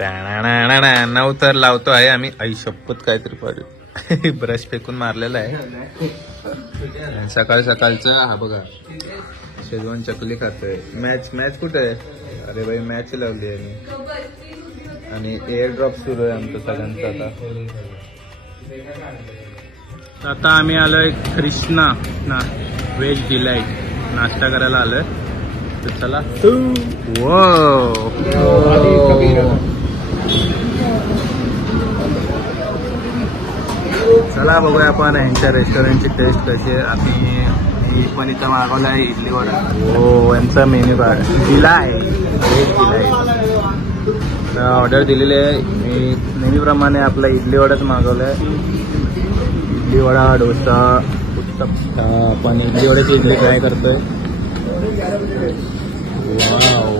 नऊ तर लावतो आहे आम्ही. आई शपथ काहीतरी पडलं. ब्रश फेकून मारलेला आहे. सकाळ सकाळचं हा बघा शेजवान चकली खातोय. मॅच कुठे आहे? अरे भाई मॅच लावली आहे मी. आणि एअर ड्रॉप सुरू आहे आमचं सगळ्यांचं आता आम्ही आलोय कृष्णा व्हेज डिलाईट नाश्ता करायला आलोय. तर चला. चला बघूया आपण यांच्या रेस्टॉरंटची टेस्ट कशी आहे. मी पण इथं मागवलं आहे इडली वडा. हो यांचा मेन्यू कार्ड दिला आहे. व्हेज डिलाईट ऑर्डर दिलेली आहे. मी नेहमीप्रमाणे आपला इडली वडाच मागवला आहे. इडली वडा डोसा उत्तप्पा. आपण इडली वड्याची इडली ट्राय करतोय. वाव.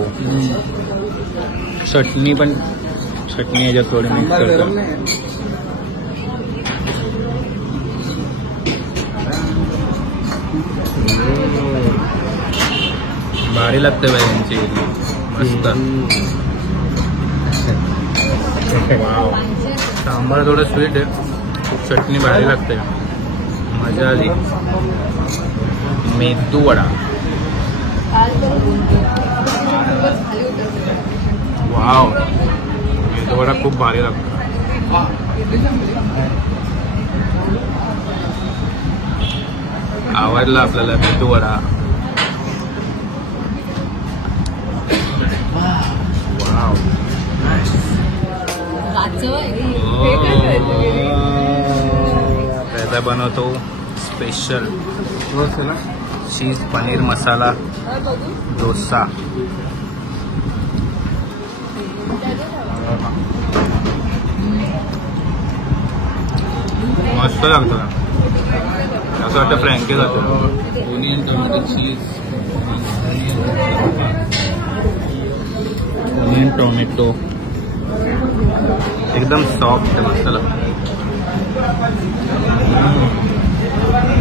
चटणी याच्यात थोडी मिक्स करतो. भारी लागते बाई यांची इडली मस्त. वाव. सांबार थोडं स्वीट आहे. चटणी भारी लागते. मजा आली. मेदू वडा. वाव मेदू वडा खूप भारी लागतो. आवडला आपल्याला मेदू वडा. वाव त्याचा बनवतो स्पेशल चीज पनीर मसाला डोसा. मस्त लागतं. असं वाटतं फ्रँकी जातं. ओनियन टोमॅटो चीज ओनियन टोमॅटो एकदम सॉफ्ट मसाला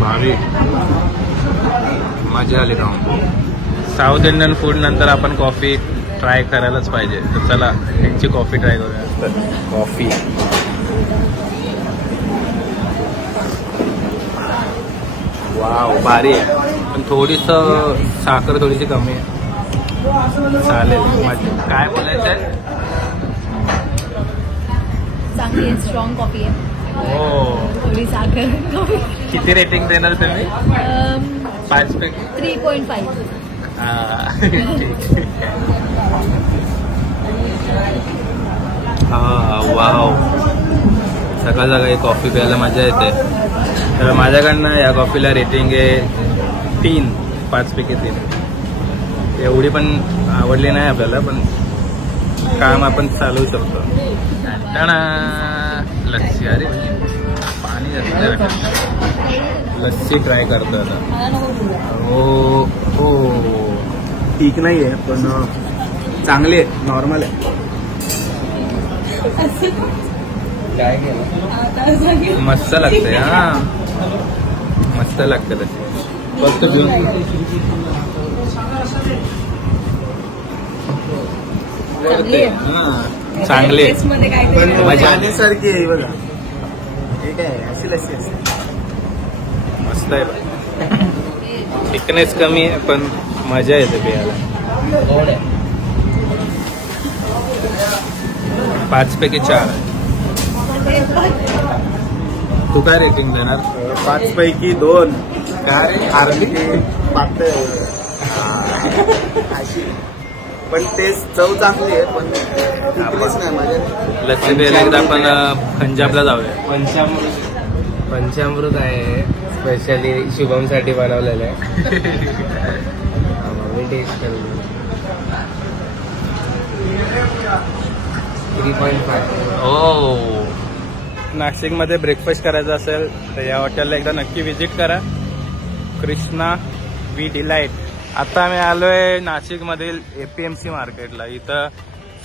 भारी. मजा आली राहून. साऊथ इंडियन फूड नंतर आपण कॉफी ट्राय करायलाच पाहिजे. तर चला यांची कॉफी ट्राय करूया. कॉफी वाव भारी आहे. पण थोडीसं साखर थोडीशी कमी आहे. चालेल. काय बोलायचं आहे? चांगली स्ट्रॉंग कॉफी आहे. हो. थोडी साखर. किती रेटिंग देणार तुम्ही? 5 पैकी 3.5. वाव. सकाळ सकाळी कॉफी प्यायला मजा येते. तर माझ्याकडनं या कॉफीला रेटिंग आहे 3. 5 पैकी 3. एवढी पण आवडली नाही आपल्याला पण काम आपण चालवू शकतो. लस्सी. अरे पाणी जास्त. लस्सी ट्राय करतो आता. हो हो ठीक नाही आहे पण चांगली आहे. नॉर्मल आहे. काय केलं? मस्त लागते. हा मस्त लागते लस्सी. फक्त चांगले सारखी आहे बघा. ठीक आहे अशी लस्सी असते. मस्त आहे. थिकनेस कमी आहे पण मजा येते प्यायला. 5 पैकी 4. तू काय रेटिंग देणार? 5 पैकी 2. काय आर्मी पातळ अशी पण टेस्ट चव चांगली आहे पण नाही माझ्या. लस्सी प्यायला एकदा आपण पंजाबला जाऊया. पंचामृत आहे स्पेशली शुभमसाठी बनवलेलं आहे. मी टेस्ट केलं. 3.5. हो. नाशिकमध्ये ब्रेकफास्ट करायचा असेल तर या हॉटेलला एकदा नक्की व्हिजिट करा. Krishna V delight. आता आम्ही आलोय नाशिकमधील APMC मार्केटला. इथं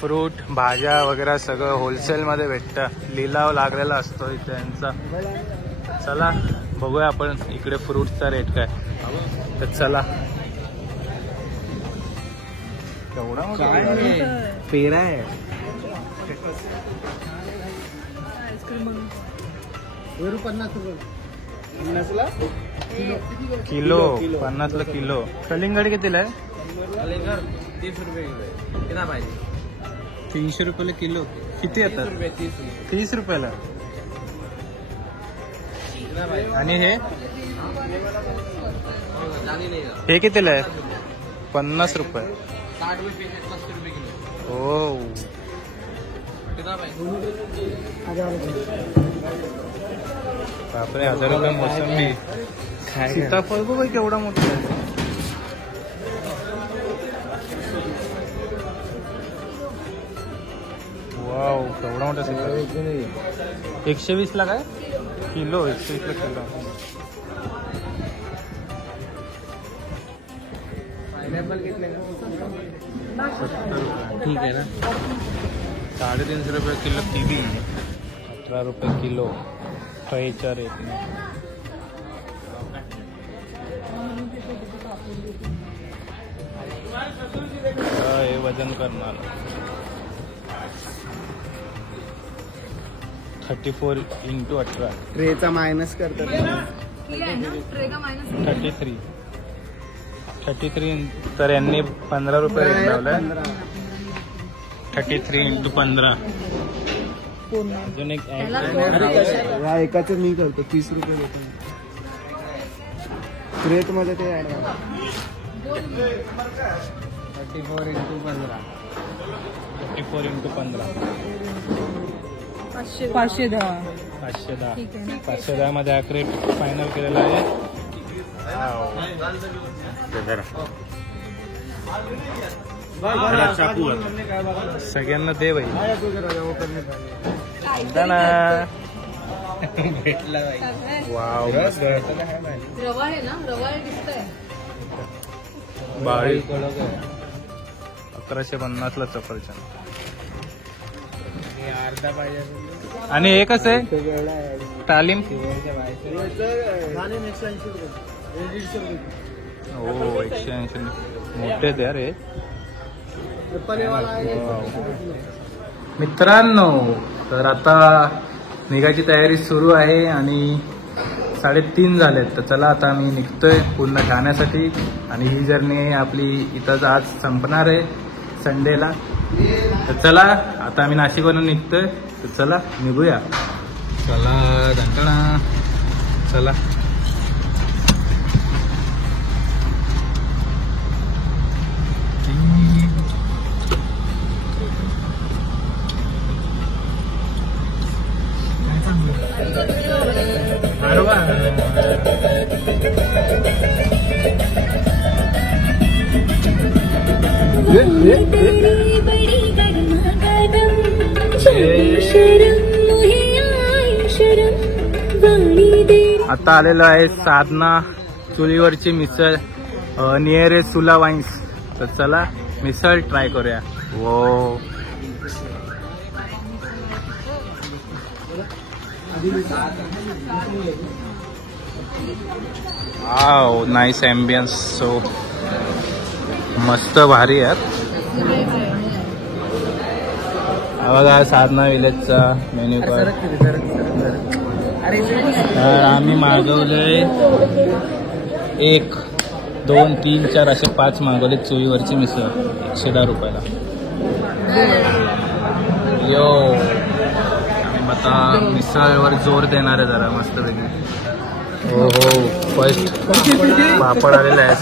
फ्रूट भाज्या वगैरे सगळं होलसेलमध्ये भेटतं. लिलाव लागलेला असतो इथे यांचा. चला बघूया आपण इकडे फ्रूटचा रेट काय. तर चला. केवढा पेरा आहे. नसला किलो 50 ला किलो. कलिंगड कितीला आहे? 30 रुपये किलो आहे. किती पाहिजे? 300 रुपयाला किलो. किती येतात? 30 रुपयाला. आणि हे कितीला आहे? 50 रुपये. 60 रुपये 50 रुपये किलो. हो. किती पाहिजे? बापरे 1000 रुपये मोसंबी. सीताफळ बघ केवढा मोठा आहे. वाव केवढा मोठा सीताफळ. 120 ला काय किलो? 120 ला किलो. पायनॅपल कितने का? 70 रुपये. ठीक आहे ना. 350 रुपये किलो किवी. 18 रुपये किलो. 4 येते. हे वजन करणार. 34 × 18. ट्रेचा मायनस करतात. 33 तर यांनी 15 रुपये रेट लावलाय. 33 × 15. अजून एक या एकाचं मी करतो 30 रुपये देतो. क्रेट मध्ये ते ऍड 34 × 15. 34 × 15. 510. 510 मध्ये हा क्रेट फायनल केलेला आहे. सगळ्यांना दे बाई. भेटला बाई. वाव रवा आहे ना, रवा दिसतंय. 1150 ला सफरचंद. अर्धा पाहिजे. आणि हे कसं आहे तालीम? हो 180. मोठे ते अरे. मित्रांनो तर आता निघायची तयारी सुरू आहे आणि 3:30 झालेत. तर चला आता मी निघतोय पुन्हा ठाण्यासाठी. आणि ही जर्नी आपली इथंच आज संपणार आहे संडेला. तर चला आता आम्ही नाशिकवरून निघतोय. तर चला निघूया. चला धंटणा. चला आता आलेलो आहे साधना चुलीवरची मिसळ नियरेस्ट सुला वाईन्स. तर चला मिसळ ट्राय करूया. वो वाव नाईस ॲम्बियन्स. सो मस्त भारी आहे. बघा साधना विलेजचा मेन्यू कार्ड. आम्ही मागवलंय 1, 2, 3, 4 असे 5 मागवले चुलीवरची मिसळ 110 रुपयाला. यो आम्ही आता मिसळवर जोर देणार आहे जरा मस्त पैकी. हो हो फर्स्ट पापड आलेला आहे.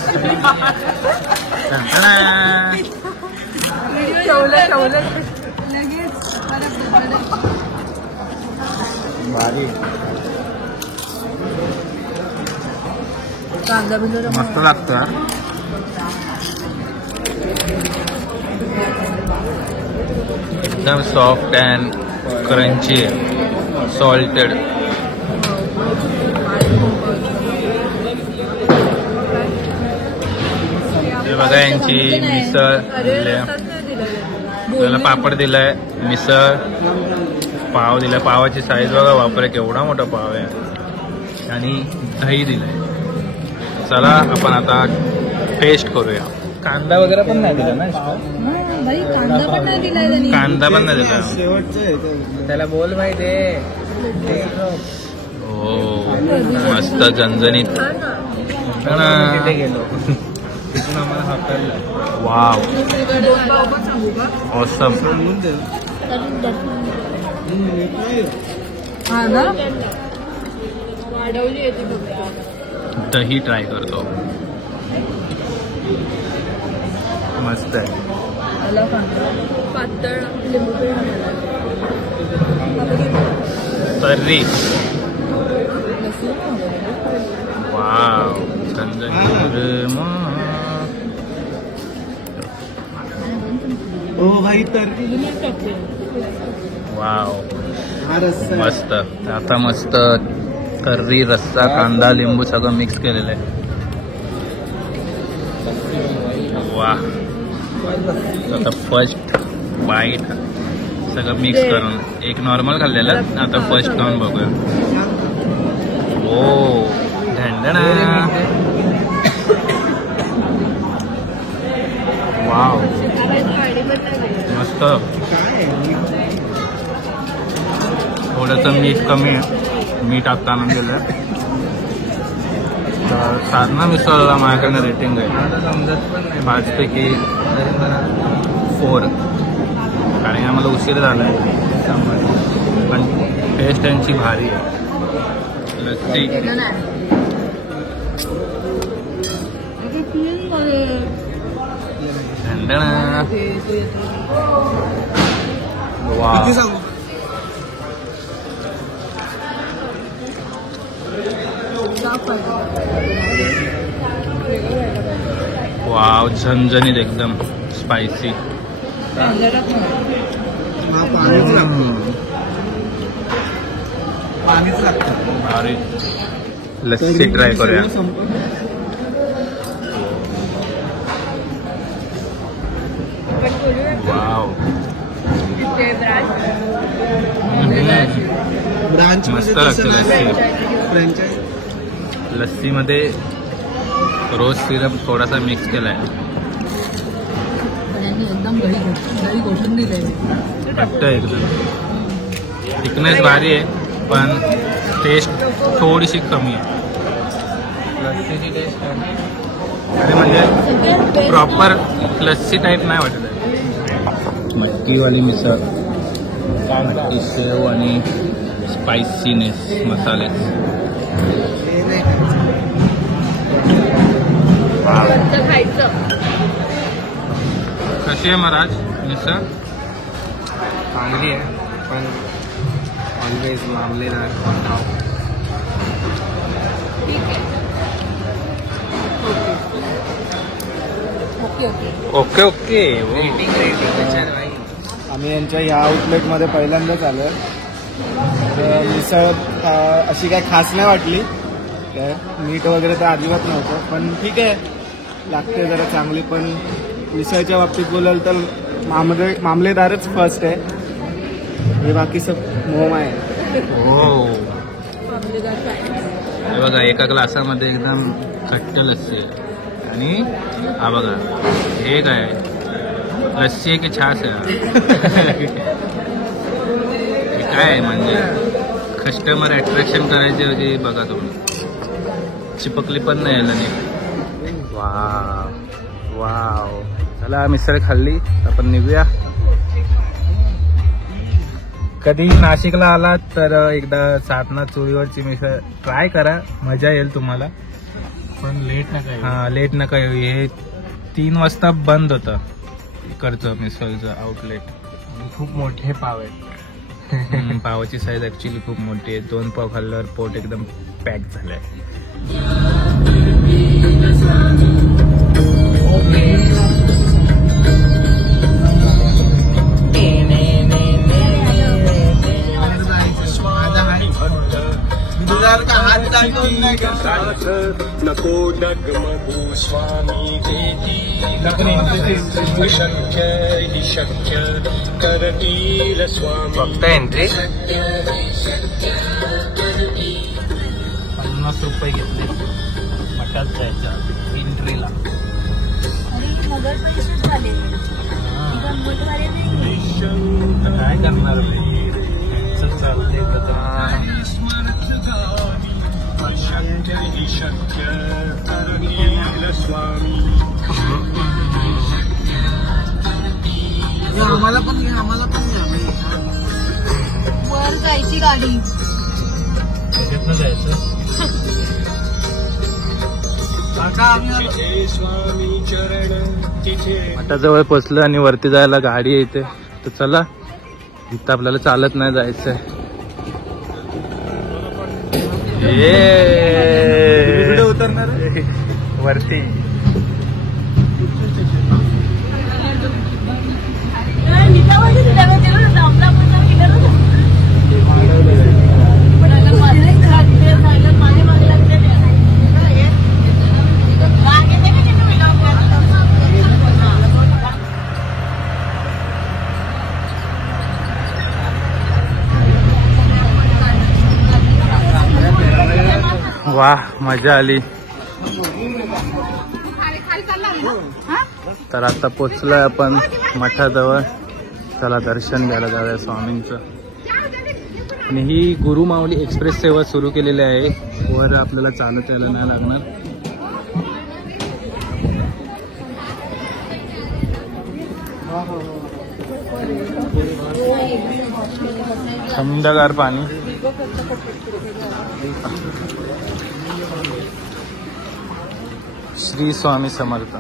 भारी मस्त लागतं. एकदम सॉफ्ट अँड क्रंची सॉल्टेड. हे बघा यांची मिसळ त्याला पापड दिलाय, मिसळ, पाव दिलाय. पावाची साईज बघा वापरे केवढा मोठा पाव आहे. आणि दही दिलंय. चला आपण आता टेस्ट करूया. कांदा वगैरे पण नाही दिला ना. भाई कांदा पण नाही दिलाय त्यांनी. कांदा पण नाही दिला. शेवटचं आहे ते. त्याला बोल भाई दे. हो मस्त झणझणीत. तिथे गेलो तिथून आम्हाला हाकललं. वाव पाव पण सांगू का? ऑसम. सांगून दे. हा ना वाढवली येते फक्त. दही ट्राय करतो. मस्त आहे. आला कांदा पातळ लिंबू तर्री. वाव झणझणीत. ओ भाई तर वाव हा रस्सा आहे. मस्त. आता मस्त तर्री रस्सा कांदा लिंबू सगळं मिक्स केलेलं आहे. वा आता फर्स्ट बाईट सगळं मिक्स करून एक नॉर्मल खाल्लेलं आता फर्स्ट खाऊन बघूया. ओ ढणढणा. वाव मस्त. थोडंसं मीठ कमी आहे. मीठ आता आणून गेलं. तर साधना मिसळला माझ्याकडनं रेटिंग आहे मला समजत पण नाही. 5 पैकी 4. कारण आम्हाला उशीर झाला आहे पण टेस्ट त्यांची भारी आहे. लस्सी ढणढणा. वा किती सांगू? वाव झणझणीत एकदम स्पायसी. हा पाणीच लागतं. पाणीच लागतं. भारी. लस्सी ट्राय करूया. वाव ब्रांच मस्त लागते लस्सी. फ्रँचाइज. लस्सीमध्ये रोज सिरप थोडासा मिक्स केलाय. त्यांनी एकदम दही घोटून दिलंय. घट्ट आहे एकदम. थिकनेस भारी आहे पण टेस्ट थोडीशी कमी आहे. लस्सीची टेस्ट आहे. अरे म्हणजे प्रॉपर लस्सी टाईप नाही वाटत आहे. मटकीवाली मिसळ मटकी सेव आणि स्पायसीनेस मसाले. खायचं कशी आहे महाराज मिसळ? चांगली आहे पण ऑलवेज मामलेदार पाव. ठीक आहे. Okay okay okay okay. Rating विचार भाई. आम्ही यांच्या ह्या आउटलेटमध्ये पहिल्यांदाच आलो. मिसळ अशी काय खास नाही वाटली. काय मीठ वगैरे तर अजिबात नव्हतं पण ठीक आहे लागते जरा चांगली. पण मिसळच्या बाबतीत बोलाल तर मामलेदारच फर्स्ट आहे. हे बाकी सब मोम आहे. हो हे बघा एका ग्लासामध्ये एकदम घट्ट लस्सी आहे. आणि हा बघा हे काय लस्सी आहे की छास आहे? हे काय आहे म्हणजे कस्टमर अट्रॅक्शन करायची होती. बघा तुम्ही चिपकली पण नाही याला नीट. Wow wow. चला मिसळ खाल्ली आपण निघूया. कधी नाशिकला आलात तर एकदा साधना चुलीवरची मिसळ ट्राय करा. मजा येईल तुम्हाला. पण लेट नका. हा लेट नका येऊ. हे 3 वाजता बंद होतं इकडचं मिसळचं आउटलेट. खूप मोठे पाव आहेत. पावाची साईज ऍक्च्युली खूप मोठी आहे. 2 पाव खाल्ल्यावर पोट एकदम पॅक झालंय. नको डगमगू स्वामी देती शक्य हि शक्य करतील स्वामी. फक्त एंट्री 50 रुपये घेतले मठात जायच्या एंट्रीला. आणि मगर पैसे झाले. काय करणार चल चालते अशक्य हि शक्य करतील स्वामी. आम्हाला पण घ्या वर जायची गाडी. जायचं. जिथे स्वामी चरण तिथे आता जवळ पोचलं आणि वरती जायला गाडी येते. तर चला, इथं आपल्याला चालत नाही जायचंय. कुठे उतरणार वरती वाह, मजा आली. तर आता पोचलोय आपण मठाजवळ. चला दर्शन घ्यायला जाऊया स्वामींचं. आणि ही गुरुमाऊली एक्सप्रेस सेवा सुरू केलेली आहे. वर आपल्याला चालत यायला नाही लागणार. थंडगार पाणी. श्री स्वामी समर्थ.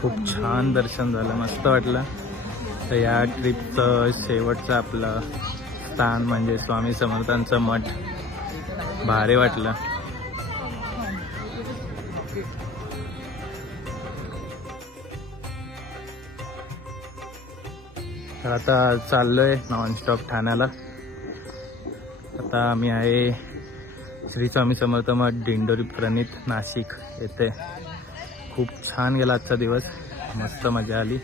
खूप छान दर्शन झालं, मस्त वाटलं. तर या ट्रिपचं शेवटचं आपलं स्थान म्हणजे स्वामी समर्थांचं मठ. भारी वाटलं. तर आता चाललोय नॉनस्टॉप ठाण्याला. आता आम्ही आहे श्री स्वामी समर्थ मठ, दिंडोरी प्रणित, नाशिक येथे. खूप छान गेला आजचा दिवस, मस्त मजा आली.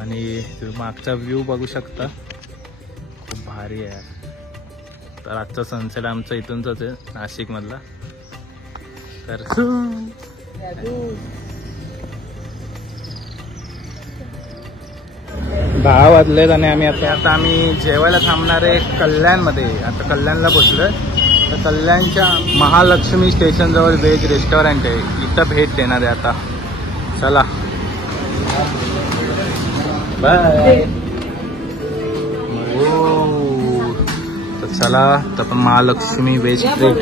आणि तुम्ही मागचा व्ह्यू बघू शकता, खूप भारी आहे. तर आजचा सनसेट आमचा इथूनच आहे, नाशिकमधला. तर 10 वाजलेत आणि आता आम्ही जेवायला थांबणार आहे कल्याणमध्ये. आता कल्याणला पोचलोय. तर कल्याणच्या महालक्ष्मी स्टेशनजवळ व्हेज रेस्टॉरंट आहे, इथं भेट देणार आहे आता. चला बाय. तर चला, तर पण Mahalakshmi veg plate.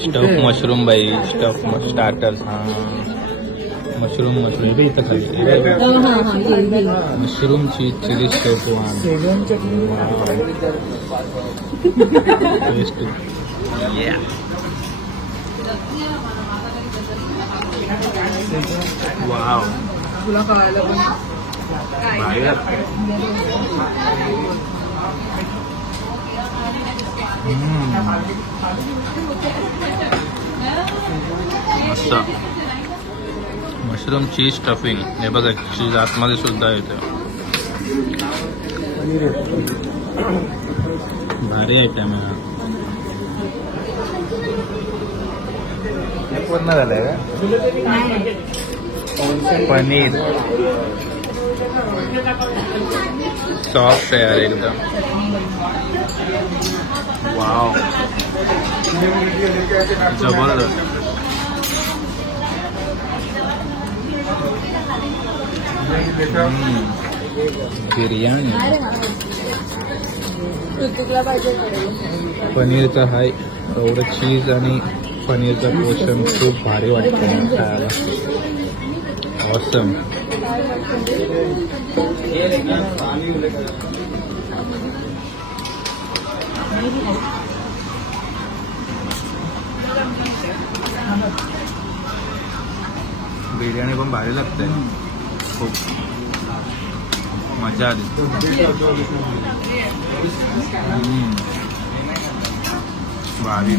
Stuff mushroom बाई, स्टफ स्टार्टर्स. हां, मशरूम बी इथं खाली. Mushroom cheese chilli schezwan. Wow, तुला कळायला पण भारी लागतं. मस्त. Mushroom cheese stuffing. हे बघा, चीज आतमध्ये सुद्धा येते. भारी आयटम आहे. पूर्ण झालंय का? पनीर सॉफ्ट आहे यार एकदम. वाव, जबरदस्त. बिर्याणी. पनीरचा हाय, एवढं चीज आणि पनीरचा पोर्शन खूप भारी वाटतं खायला. ऑसम. बिर्याणी पण भारी लागते खूप मजा आली. भारी.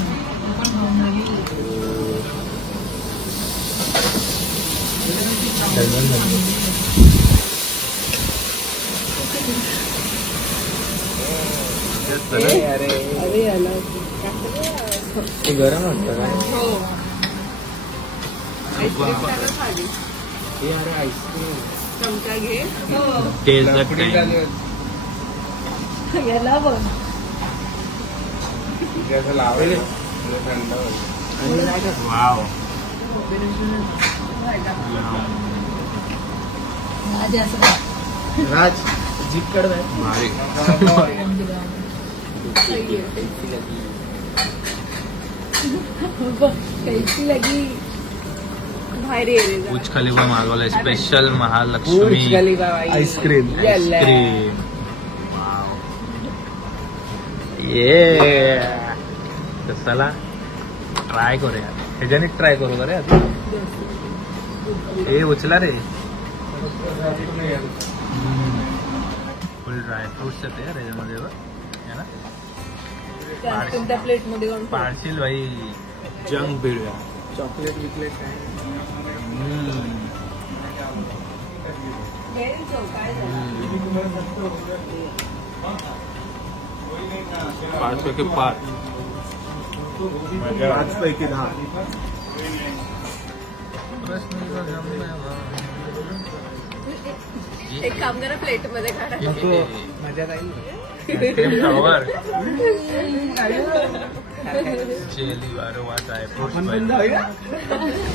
ते गरम वाटतं काय? हे अरे आईस्क्रीम टेस्ट याला बघ लावेल थंड होईल. वाव. आधी असं बघ. राज जीप कडे भारी. बघ, कैसी लगी बाहेर ये रे. बुर्ज खलिफा मागवलाय special Mahalakshmi ice cream. Ice cream. Wow. ये चला ट्राय करूया. ह्याच्याने ट्राय करू का रे आता. हे उचला रे. फुल ड्रायफ्रुट्स येते यार ह्याच्यामध्ये बघ. है ना. कोणत्या प्लेट मध्ये कोण पाळशील भाई. जंग बिर्या. चॉकलेट विकलेट काय? पाच पैकी 5. 5 पैकी 10. एक काम करा प्लेट मध्ये काढा. मजा राहील. फ्लॉवर जेली वारोवाच आहे.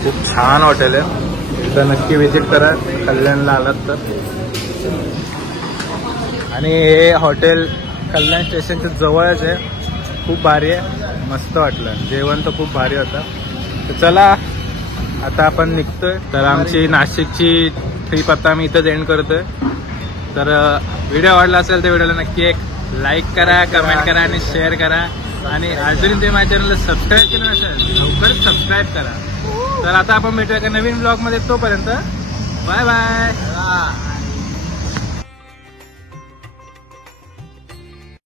खूप छान हॉटेल आहे. एकदा नक्की व्हिजिट करा कल्याणला आलात तर. आणि हे हॉटेल कल्याण स्टेशनच्या जवळच आहे. खूप भारी आहे. मस्त वाटलं. जेवण तर खूप भारी होतं. तर चला आता आपण निघतोय. तर आमची नाशिकची ट्रिप आता मी इथंच एंड करतोय. तर व्हिडिओ आवडला असेल तर व्हिडिओला नक्की एक लाईक करा, कमेंट करा आणि शेअर करा. आणि अजून ते माझ्या चॅनलला सबस्क्राईब केलं नसेल लवकर सबस्क्राईब करा. तर आता आपण भेटूया एका नवीन ब्लॉगमध्ये. तोपर्यंत बाय बाय.